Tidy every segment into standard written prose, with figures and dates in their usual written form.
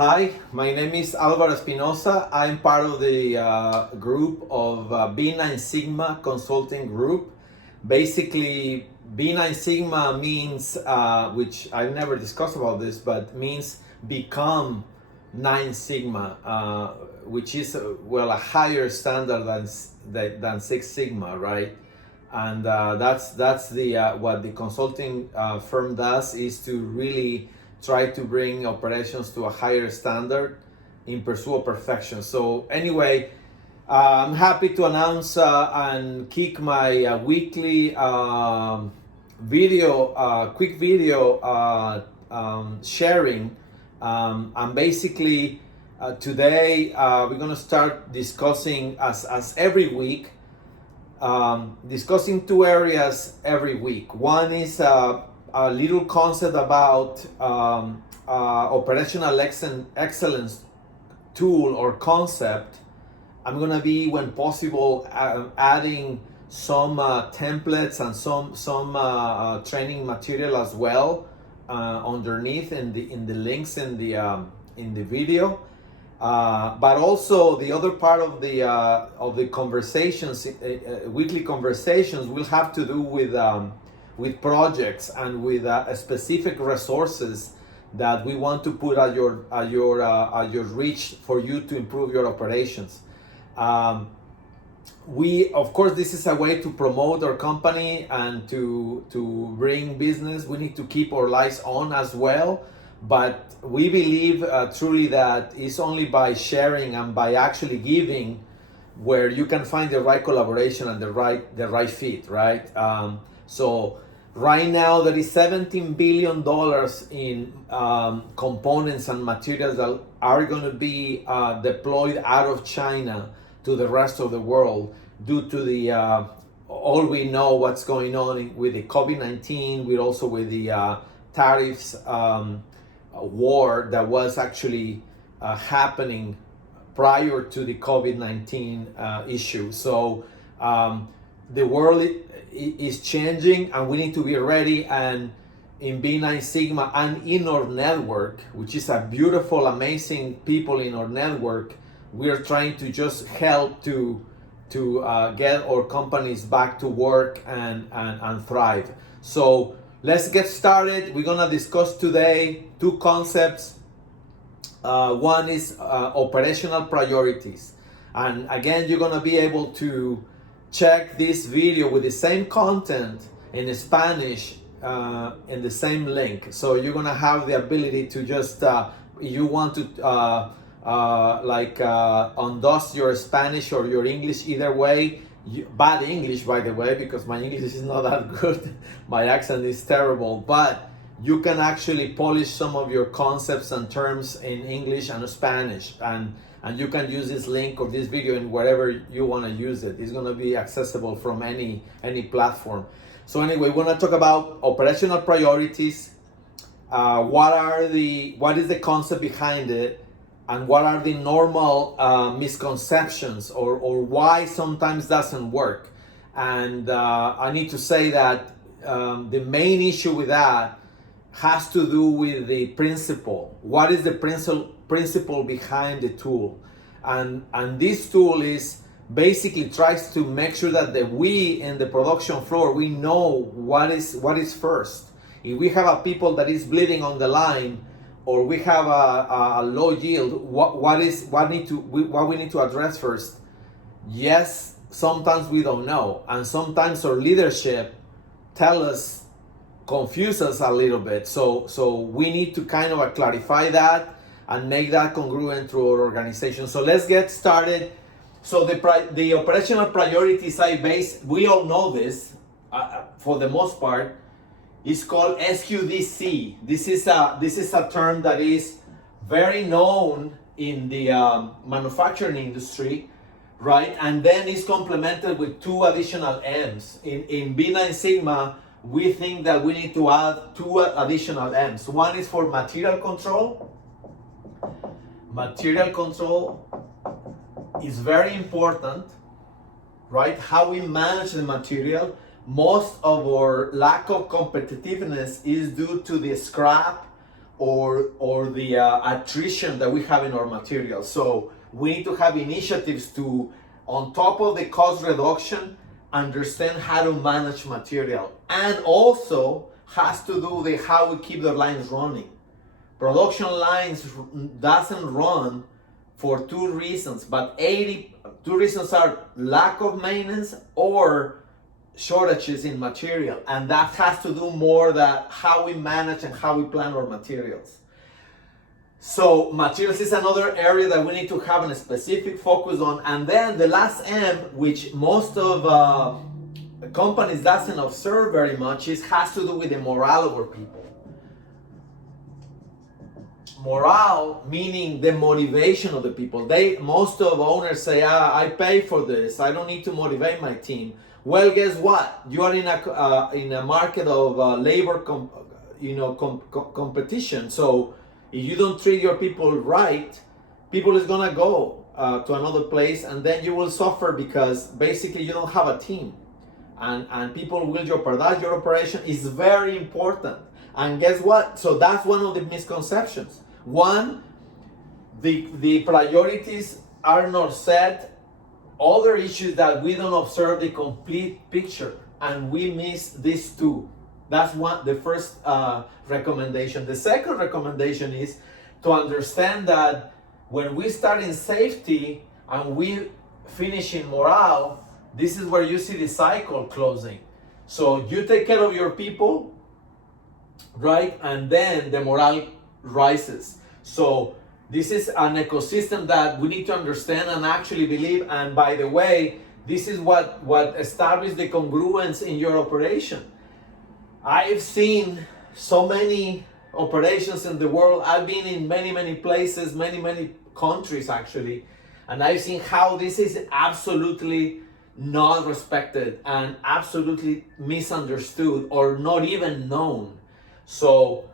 Hi, my name is Alvaro Espinosa. I'm part of the group of B9 Sigma Consulting Group. Basically, B9 Sigma means, which I've never discussed about this, but means become 9 Sigma, which is, well, a higher standard than 6 Sigma, right? And that's the what the consulting firm does, is to really try to bring operations to a higher standard in pursuit of perfection. So anyway, I'm happy to announce and kick my weekly quick video sharing. And basically today we're gonna start discussing, as every week, discussing two areas every week. One is a little concept about operational excellence tool or concept. I'm gonna be, when possible, adding some templates and some training material as well underneath in the links in the video. But also the other part of the conversations, weekly conversations, will have to do with projects and with specific resources that we want to put at your reach for you to improve your operations. Of course, this is a way to promote our company and to bring business. We need to keep our lights on as well, but we believe truly that it's only by sharing and by actually giving where you can find the right collaboration and the right fit, right? So right now there is $17 billion in components and materials that are going to be deployed out of China to the rest of the world due to the all we know what's going on with the COVID-19, with the tariffs war that was actually happening prior to the COVID-19 issue. So the world is changing and we need to be ready. And in B9 Sigma and in our network, which is a beautiful, amazing people in our network, we are trying to just help to get our companies back to work and thrive. So let's get started. We're gonna discuss today two concepts. One is operational priorities. And again, you're gonna be able to check this video with the same content in Spanish in the same link. So you're gonna have the ability to just, you want to undust your Spanish or your English, either way. Bad English, by the way, because my English is not that good. My accent is terrible, but you can actually polish some of your concepts and terms in English and Spanish, and you can use this link or this video in wherever you want to use it. It's going to be accessible from any platform. So anyway, we're going to talk about operational priorities. What is the concept behind it, and what are the normal misconceptions or why sometimes doesn't work. And I need to say that the main issue with that has to do with the principle. What is the principle behind the tool? And this tool is basically tries to make sure that we in the production floor, we know what is first. If we have a people that is bleeding on the line, or we have a low yield, what we need to address first? Yes, sometimes we don't know, and sometimes our leadership confuse us a little bit. So we need to kind of clarify that and make that congruent through our organization. So let's get started. So the operational priorities we all know this for the most part. It's called SQDC. This is a term that is very known in the manufacturing industry, right? And then it's complemented with two additional M's. In B9 Sigma, we think that we need to add two additional M's. One is for material control. Material control is very important, right? How we manage the material. Most of our lack of competitiveness is due to the scrap or the attrition that we have in our materials. So we need to have initiatives to, on top of the cost reduction, understand how to manage material, and also has to do with how we keep the lines running. Production lines doesn't run for two reasons, but 82 reasons are lack of maintenance or shortages in material, and that has to do more that how we manage and how we plan our materials. So materials is another area that we need to have a specific focus on. And then the last M, which most of companies doesn't observe very much, has to do with the morale of our people. Morale meaning the motivation of the people. Most of owners say, I pay for this, I don't need to motivate my team. Well, guess what? You are in a market of labor competition. So if you don't treat your people right, people is gonna go to another place, and then you will suffer because basically you don't have a team, and people will jeopardize your operation. Is very important. And guess what? So that's one of the misconceptions. One, the priorities are not set. Other issues that we don't observe the complete picture, and we miss these two. That's the first recommendation. The second recommendation is to understand that when we start in safety and we finish in morale, this is where you see the cycle closing. So you take care of your people, right? And then the morale rises. So this is an ecosystem that we need to understand and actually believe. And by the way, this is what establishes the congruence in your operation. I've seen so many operations in the world. I've been in many places, many countries actually, and I've seen how this is absolutely not respected and absolutely misunderstood or not even known. So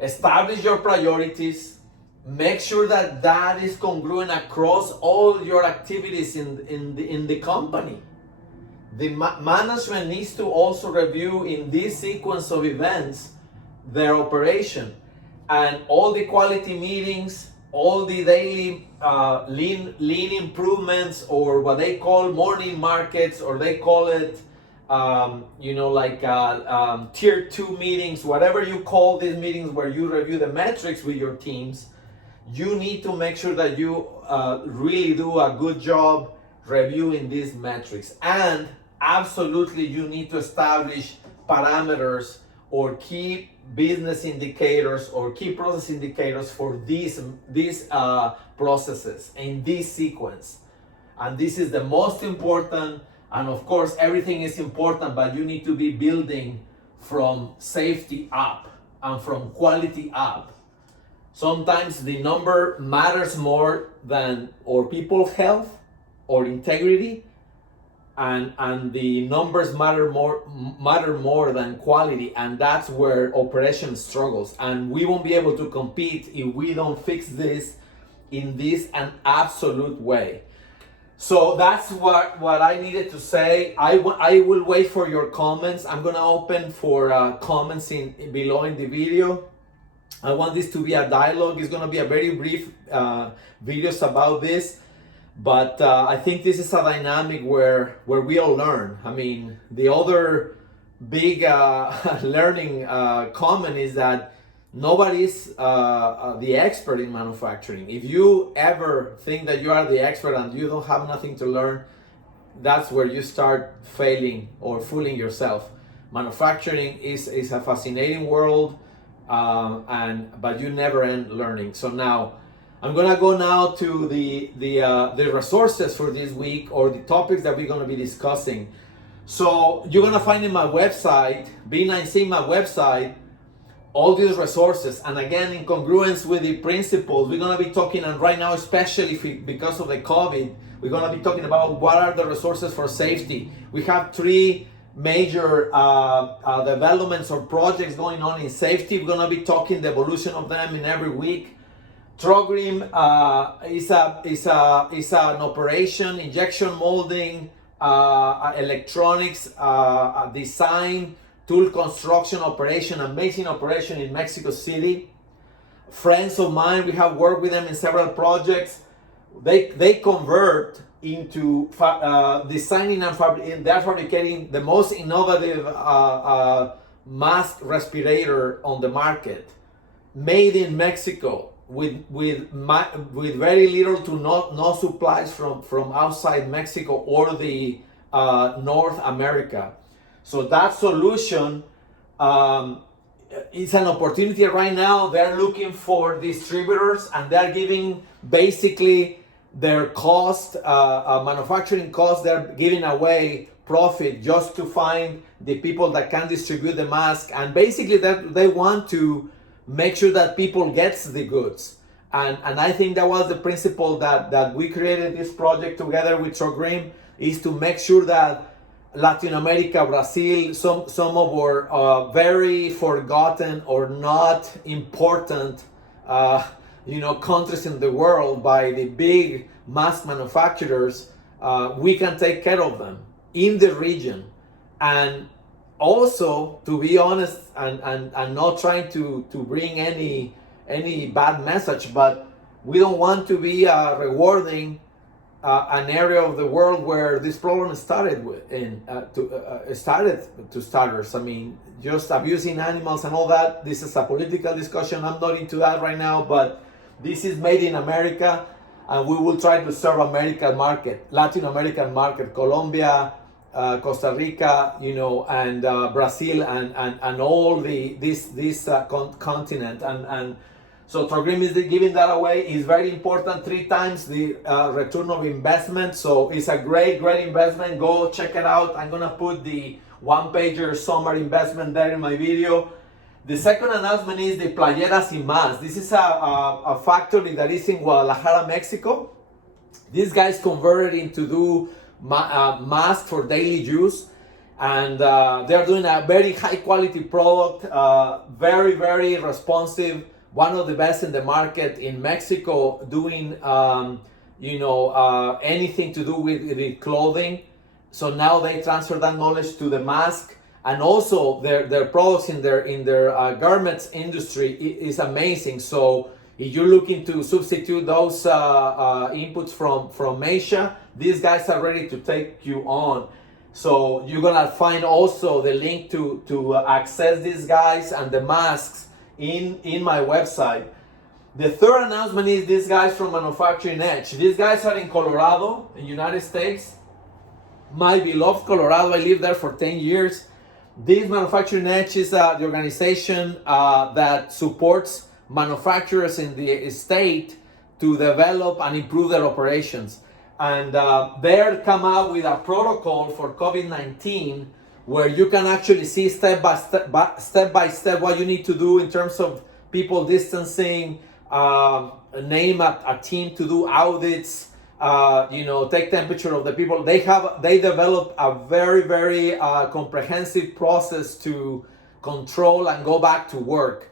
establish your priorities. Make sure that is congruent across all your activities in the company. The management needs to also review in this sequence of events their operation, and all the quality meetings, all the daily lean improvements, or what they call morning markets, or they call it tier 2 meetings, whatever you call these meetings where you review the metrics with your teams. You need to make sure that you really do a good job reviewing these metrics. And absolutely, you need to establish parameters or key business indicators or key process indicators for these processes in this sequence. And this is the most important. And of course, everything is important, but you need to be building from safety up and from quality up. Sometimes the number matters more than or people's health or integrity, and the numbers matter more than quality, and that's where operation struggles. And we won't be able to compete if we don't fix this in an absolute way. So that's what I needed to say. I will wait for your comments. I'm gonna open for comments below in the video. I want this to be a dialogue. It's gonna be a very brief videos about this, but I think this is a dynamic where we all learn. I mean, the other big learning comment is that nobody's the expert in manufacturing. If you ever think that you are the expert and you don't have nothing to learn, that's where you start failing or fooling yourself. Manufacturing is a fascinating world, but you never end learning. So now I'm gonna go now to the resources for this week, or the topics that we're gonna be discussing. So you're gonna find in my website, B9C, my website, all these resources. And again, in congruence with the principles, we're gonna be talking, and right now, especially because of the COVID, we're gonna be talking about what are the resources for safety. We have 3 major developments or projects going on in safety. We're gonna be talking the evolution of them in every week. Trogrim is an operation, injection molding, electronics, design, tool construction operation, amazing operation in Mexico City. friends of mine, we have worked with them in several projects. They convert into designing and they're fabricating the most innovative mask respirator on the market, made in Mexico, with very little to no supplies from outside Mexico or the North America. So that solution is an opportunity right now. They're looking for distributors, and they're giving basically their cost, manufacturing cost. They're giving away profit just to find the people that can distribute the mask, and basically that they want to make sure that people gets the goods. And I think that was the principle that we created this project together with Trogrim, is to make sure that Latin America, Brazil, some of our very forgotten or not important countries in the world by the big mask manufacturers, we can take care of them in the region. And also, to be honest, and not trying to bring any bad message, but we don't want to be rewarding an area of the world where this problem started to starters. I mean, just abusing animals and all that. This is a political discussion. I'm not into that right now, but this is made in America, and we will try to serve American market, Latin American market, Colombia, Costa Rica, and Brazil, and all this continent, and so Trogrim is giving that away. It's very important, 3 times the return of investment. So it's a great investment. Go check it out. I'm gonna put the one-pager summer investment there in my video. The second announcement is the Playeras y Mas. This is a factory that is in Guadalajara, Mexico. These guys converted into do masks for daily use, and they're doing a very high quality product, very responsive, one of the best in the market in Mexico, doing anything to do with the clothing. So now they transfer that knowledge to the mask, and also their products in their garments industry is amazing. So if you're looking to substitute those inputs from Asia, these guys are ready to take you on. So you're gonna find also the link to access these guys and the masks in my website. The third announcement is these guys from Manufacturing Edge. These guys are in Colorado, in the United States. My beloved Colorado. I lived there for 10 years. This Manufacturing Edge is the organization that supports manufacturers in the state to develop and improve their operations. And they come out with a protocol for COVID-19 where you can actually see step by step what you need to do in terms of people distancing, name a team to do audits, take temperature of the people. They develop a very comprehensive process to control and go back to work.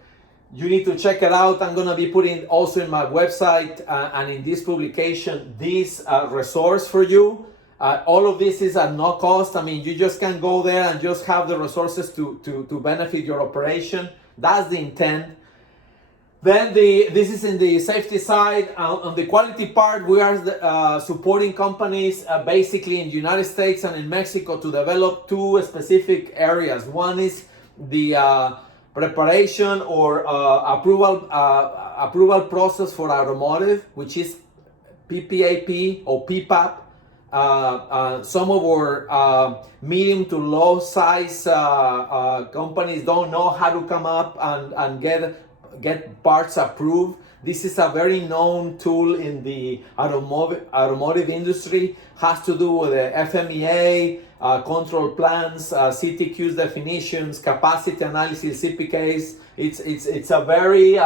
You need to check it out. I'm gonna be putting also in my website and in this publication this resource for you. All of this is at no cost. I mean, you just can go there and just have the resources to benefit your operation. That's the intent. Then this is in the safety side. On the quality part, we are supporting companies basically in the United States and in Mexico to develop 2 specific areas. One is the preparation or approval process for automotive, which is PPAP or PPAP. Some of our medium to low size companies don't know how to come up and get parts approved. This is a very known tool in the automotive industry. Has to do with the FMEA, control plans, CTQs definitions, capacity analysis, CPKs. It's a very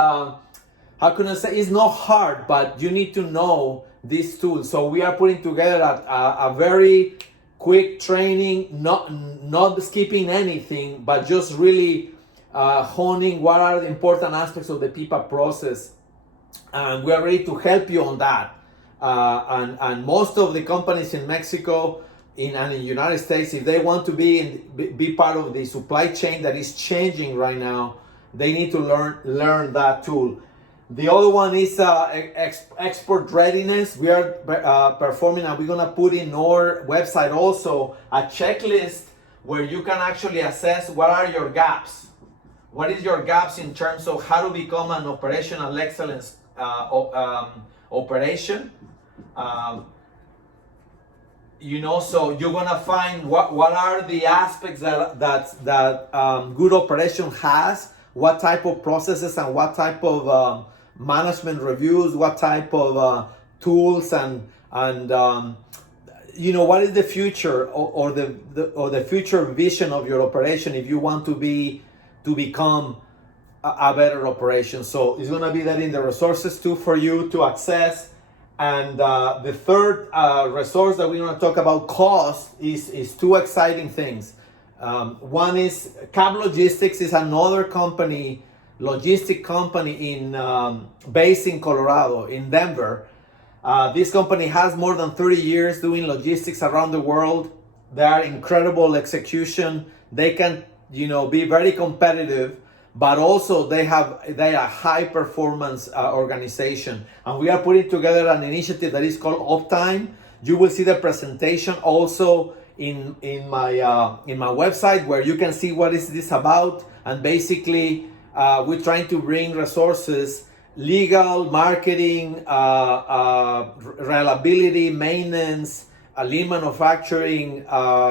how can I say? It's not hard, but you need to know these tools. So we are putting together a very quick training, not skipping anything, but just really honing what are the important aspects of the PPAP process. And we are ready to help you on that. And most of the companies in Mexico and in the United States, if they want to be part of the supply chain that is changing right now, they need to learn that tool. The other one is export readiness. We are performing, and we're gonna put in our website also a checklist where you can actually assess what are your gaps. What is your gaps in terms of how to become an operational excellence operation? So you're gonna find what are the aspects that good operation has, what type of processes and what type of management reviews, what type of tools and what is the future or the future vision of your operation if you want to become a better operation. So it's gonna be there in the resources too for you to access. And the third resource that we're going to talk about cost is two exciting things. One is Cab Logistics is another company, logistic company based in Colorado, in Denver. This company has more than 30 years doing logistics around the world. They are incredible execution. They can, be very competitive, but also they are a high performance organization, and we are putting together an initiative that is called Uptime. You will see the presentation also in my website, where you can see what is this about. And basically we're trying to bring resources, legal, marketing, reliability, maintenance, lean manufacturing,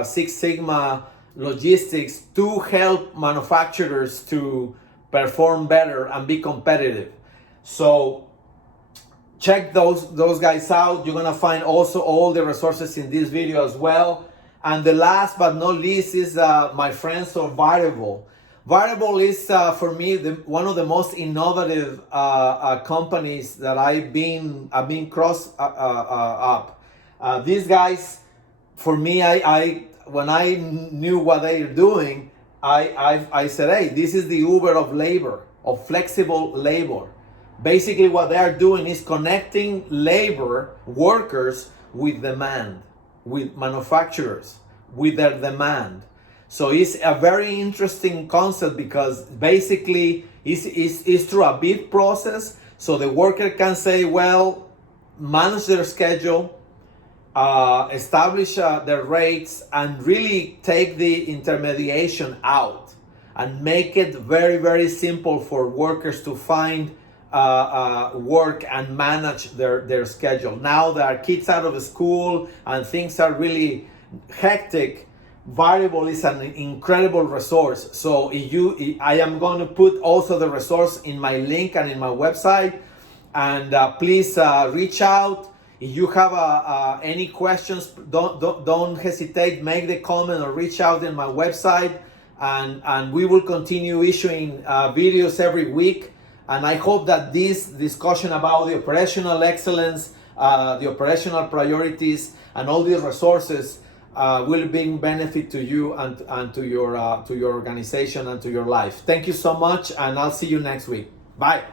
Six Sigma, logistics, to help manufacturers to perform better and be competitive. So check those guys out. You're gonna find also all the resources in this video as well. And the last but not least is my friends of Variable. Variable is for me one of the most innovative companies that I've been cross up. These guys, for me, when I knew what they're doing, I said, hey, this is the Uber of labor, of flexible labor. Basically, what they are doing is connecting labor, workers, with demand, with manufacturers, with their demand. So it's a very interesting concept, because basically it's through a bid process. So the worker can say, well, manage their schedule, establish their rates, and really take the intermediation out and make it very, very simple for workers to find work and manage their schedule. Now that our kids out of school and things are really hectic, Variable is an incredible resource. So I am going to put also the resource in my link and in my website, and please reach out. If you have any questions, don't hesitate. Make the comment or reach out in my website, and we will continue issuing videos every week. And I hope that this discussion about the operational excellence, the operational priorities, and all these resources will bring benefit to you and to your organization and to your life. Thank you so much, and I'll see you next week. Bye.